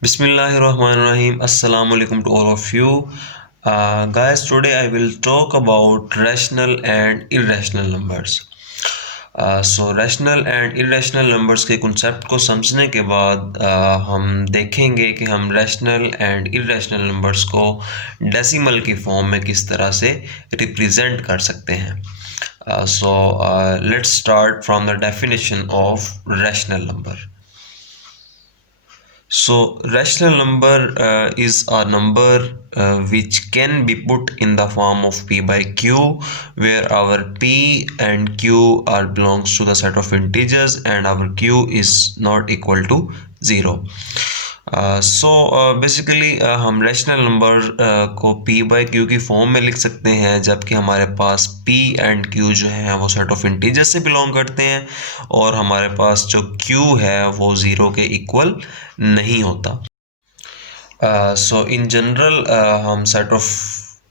Bismillahirrahmanirrahim. Assalamu alaikum to all of you. Guys, today I will talk about rational and irrational numbers. Rational and irrational numbers के concept को समझने के बाद हम देखेंगे कि हम rational and irrational numbers को decimal की form में किस तरह से represent कर सकते हैं. Let's start from the definition of rational number. So rational number is a number which can be put in the form of p by q, where our p and q are belongs to the set of integers and our q is not equal to 0. बेसिकली हम rational number को p by q की फॉर्म में लिख सकते हैं, जबकि हमारे पास p and q जो है वो सेट ऑफ इंटीजर्स से बिलोंग करते हैं और हमारे पास जो q है वो 0 के इक्वल नहीं होता. इन जनरल हम सेट ऑफ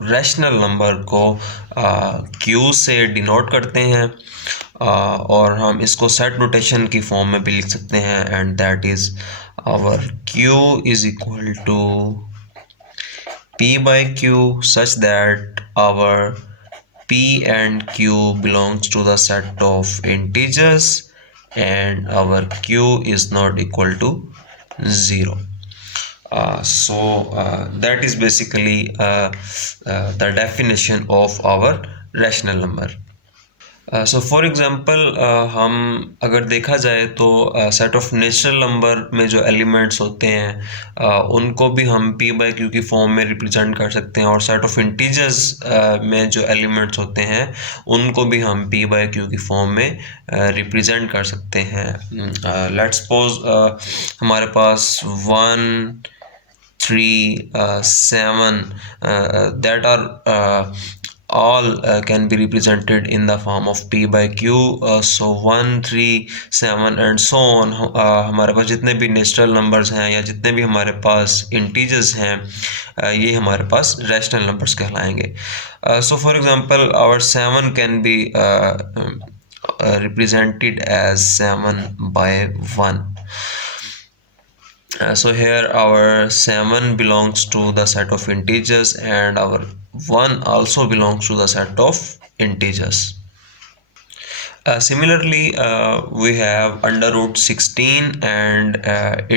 रैशनल नंबर को q से डिनोट करते हैं और हम इसको सेट नोटेशन की फॉर्म में भी लिख सकते हैं, and that is our q is equal to p by q such that our p and q belongs to the set of integers and our q is not equal to 0. That is basically the definition of our rational number. For example हम अगर देखा जाए तो set of natural number में जो एलिमेंट्स होते हैं उनको भी हम p बाई q की फॉर्म में रिप्रेजेंट कर सकते हैं, और सेट ऑफ इंटीजर्स में जो एलिमेंट्स होते हैं उनको भी हम p बाई q की फॉर्म में रिप्रेजेंट कर सकते हैं. लेट्स सपोज हमारे पास 1 3 7 that are all can be represented in the form of p by q. 1 3 7 and so on. हमारे पास जितने भी नेचुरल नंबर्स हैं या जितने भी हमारे पास इंटीजर्स हैं ये हमारे पास रैशनल नंबर्स कहलाएंगे. For example our 7 can be represented as 7 by 1. Here our 7 belongs to the set of integers and our 1 also belongs to the set of integers. Similarly, we have under root 16, and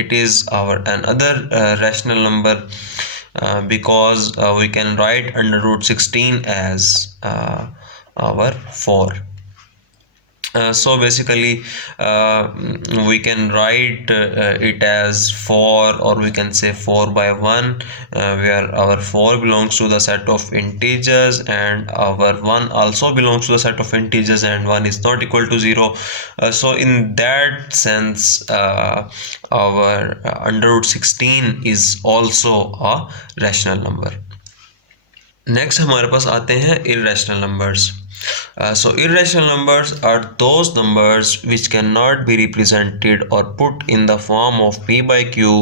it is our another rational number because we can write under root 16 as our 4. Basically we can write it as 4, or we can say 4 by 1, where our 4 belongs to the set of integers and our 1 also belongs to the set of integers and 1 is not equal to 0. In that sense our under root 16 is also a rational number. Next हमारे पास आते हैं irrational numbers. Irrational numbers are those numbers which cannot be represented or put in the form of p by q,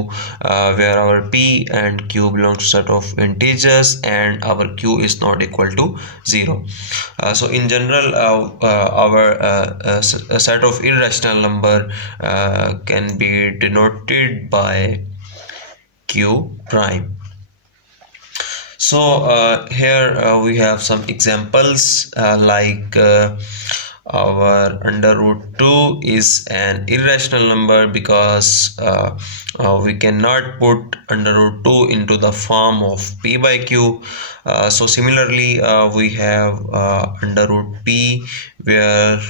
where our p and q belongs to set of integers and our q is not equal to 0. In general our set of irrational number can be denoted by q prime. Here we have some examples like our under root 2 is an irrational number because we cannot put under root 2 into the form of p by q. Similarly we have under root p, where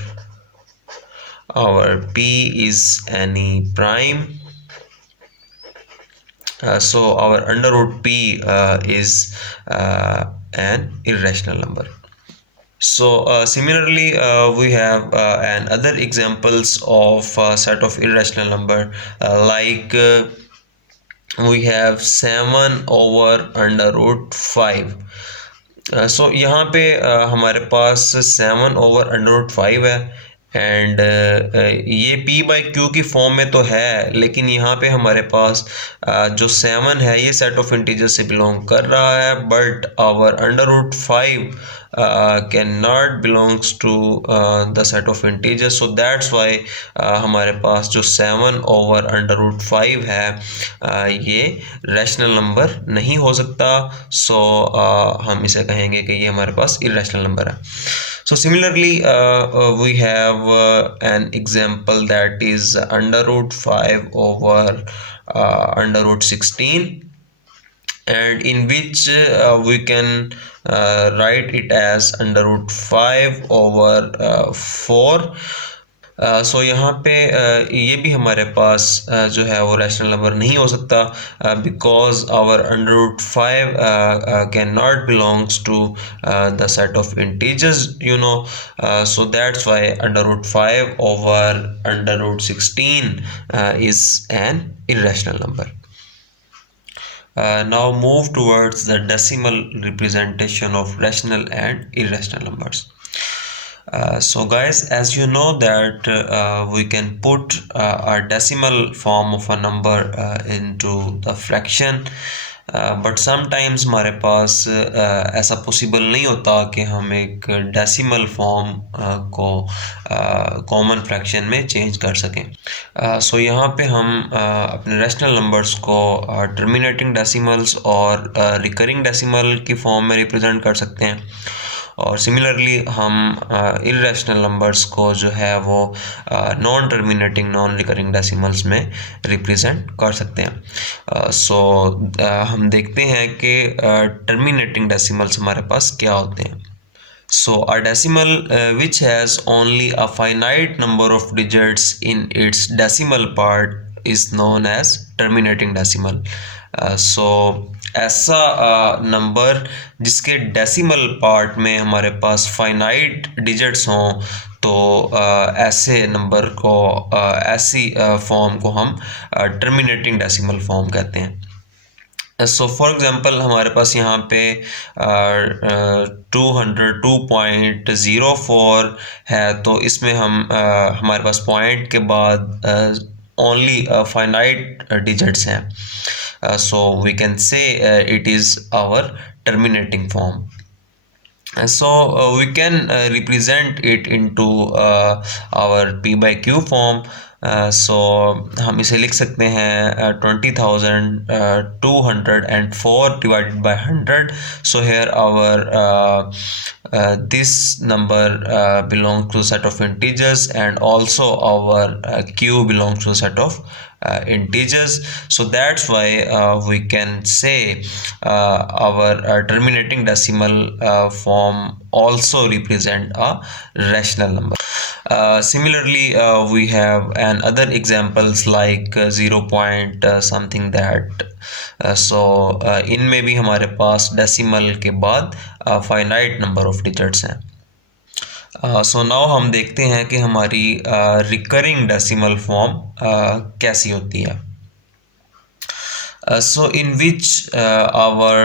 our p is any prime. Our under root p is an irrational number. Similarly we have other examples of set of irrational number like we have 7 over under root 5. यहाँ पे हमारे पास 7 over under root 5 है एंड ये P by Q की फॉर्म में तो है, लेकिन यहाँ पे हमारे पास जो 7 है ये सेट ऑफ इंटीजर से बिलोंग कर रहा है, but our under root 5 can not belongs to the set of integer, so that's why हमारे पास जो 7 ओवर अंडर रूट 5 है ये रैशनल नंबर नहीं हो सकता। सो हम इसे कहेंगे कि ये हमारे पास इर्रेशनल नंबर है। So similarly, we have an example that is under root 5 over under root 16, and in which we can write it as under root 5 over 4. सो यहाँ पे ये भी हमारे पास जो है वो रैशनल नंबर नहीं हो सकता, because our under root 5 can not belongs to the set of integers, you know, so that's why under root 5 over under root 16 is an irrational number. Now move towards the decimal representation of rational and irrational numbers. So guys, as you know that we can put a decimal form of a number into the fraction, but sometimes हमारे पास ऐसा पॉसिबल नहीं होता कि हम एक decimal form को common fraction में चेंज कर सकें. सो यहाँ पे हम अपने रैशनल नंबर्स को टर्मिनेटिंग डेसिमल्स और रिकरिंग डेसिमल की फॉर्म में रिप्रेजेंट कर सकते हैं, और सिमिलरली हम इर्रेशनल नंबर्स को जो है वो non terminating non recurring decimals में रिप्रेजेंट कर सकते हैं. सो हम देखते हैं कि टर्मिनेटिंग डेसिमल्स हमारे पास क्या होते हैं. So a decimal which has only a finite number of digits in its decimal part is known as terminating decimal. So ऐसा नंबर जिसके डेसिमल पार्ट में हमारे पास फाइनाइट डिजिट्स हों, तो ऐसे नंबर को ऐसी फॉर्म को हम टर्मिनेटिंग डेसिमल फॉर्म कहते हैं. सो फॉर एग्ज़ाम्पल हमारे पास यहाँ पे 202.04 है, तो इसमें हम हमारे पास पॉइंट के बाद ओनली फाइनाइट डिजिट्स हैं, so we can say it is our terminating form. So we can represent it into our p by q form. So हम इसे लिख सकते हैं 20,204 divided by 100. So here our this number belongs to a set of integers, and also our q belongs to a set of integers. So that's why we can say our terminating decimal form also represent a rational number. Similarly, we have other examples like 0 point something that. So इनमें भी हमारे पास डेसिमल के बाद finite number of digits हैं. सो now हम देखते हैं कि हमारी रिकरिंग डेसिमल फॉर्म कैसी होती है. So in which our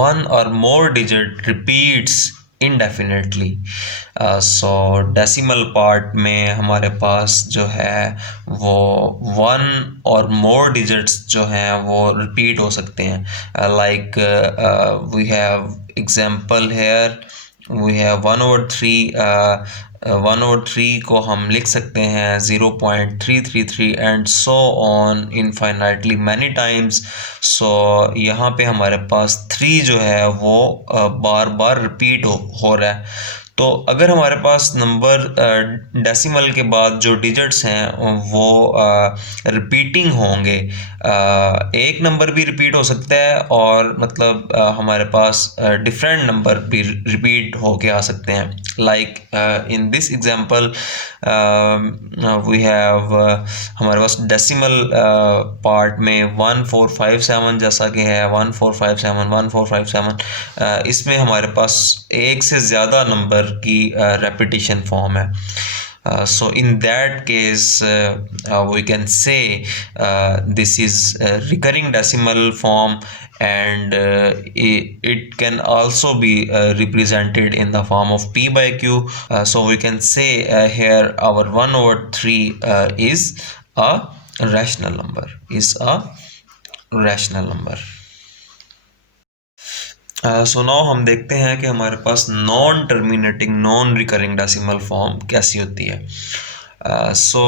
one or more digit repeats indefinitely. So decimal part में हमारे पास जो है वो वन और मोर डिजिट्स जो हैं वो रिपीट हो सकते हैं. Like we have example here, we have 1/3 को हम लिख सकते हैं 0.333 and so on infinitely many times. So यहाँ पे हमारे पास 3 जो है वो बार बार रिपीट हो रहा है. तो अगर हमारे पास नंबर डेसिमल के बाद जो डिजिट्स हैं वो रिपीटिंग होंगे, एक नंबर भी रिपीट हो सकता है और मतलब हमारे पास डिफरेंट नंबर भी रिपीट होके आ सकते हैं. Like in this example we have हमारे पास डेसिमल पार्ट में 1457 जैसा कि है 1457 इसमें हमारे पास एक से ज़्यादा नंबर की रेपिटेशन फॉर्म है. So in that case, we can say this is a recurring decimal form, and it can also be represented in the form of p by q. So we can say here our 1 over 3 is a rational number, is a rational number. So now हम देखते हैं कि हमारे पास non terminating non recurring decimal form कैसी होती है. सो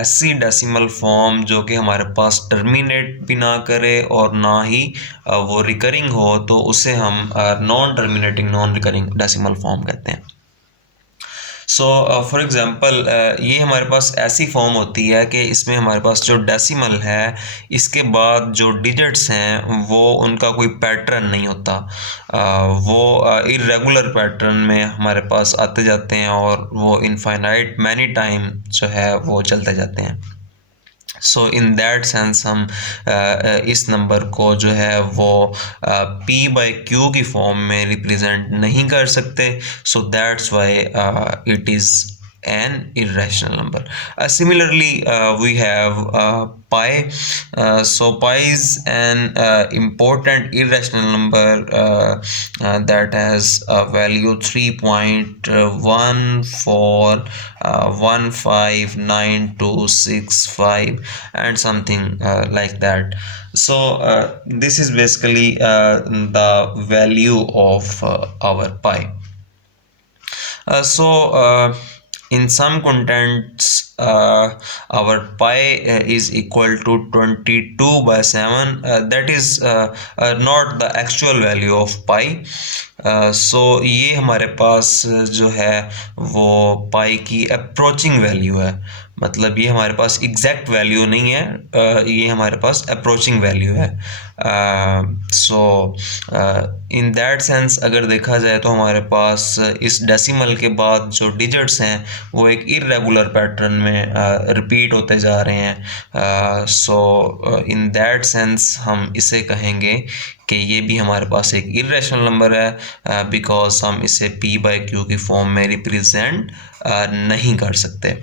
ऐसी डेसिमल फॉर्म जो कि हमारे पास टर्मिनेट भी ना करे और ना ही वो रिकरिंग हो, तो उसे हम non terminating non recurring decimal form कहते हैं. सो फॉर एग्ज़ाम्पल ये हमारे पास ऐसी फॉर्म होती है कि इसमें हमारे पास जो डेसिमल है, इसके बाद जो डिजिट्स हैं वो उनका कोई पैटर्न नहीं होता. वो इरेगुलर पैटर्न में हमारे पास आते जाते हैं और वो इनफाइनाइट मैनी टाइम जो है वो चलते जाते हैं. सो इन दैट सेंस हम इस नंबर को जो है वो p बाई क्यू की फॉर्म में रिप्रेजेंट नहीं कर सकते. सो that's why it is an irrational number. Similarly, we have pi. So pi is an important irrational number that has a value 3.14159265 and something like that. So this is basically the value of our pi. In some contents, our pi is equal to 22 by 7. That is not the actual value of pi. So ये हमारे पास जो है वो पाई की approaching value है. मतलब ये हमारे पास एग्जैक्ट वैल्यू नहीं है, ये हमारे पास अप्रोचिंग वैल्यू है. सो इन दैट सेंस अगर देखा जाए तो हमारे पास इस डेसिमल के बाद जो डिजिट्स हैं वो एक इरेगुलर पैटर्न में रिपीट होते जा रहे हैं. सो इन दैट सेंस हम इसे कहेंगे कि ये भी हमारे पास एक इरेशनल नंबर है, बिकॉज हम इसे p बाई क्यू की फॉर्म में रिप्रेजेंट नहीं कर सकते.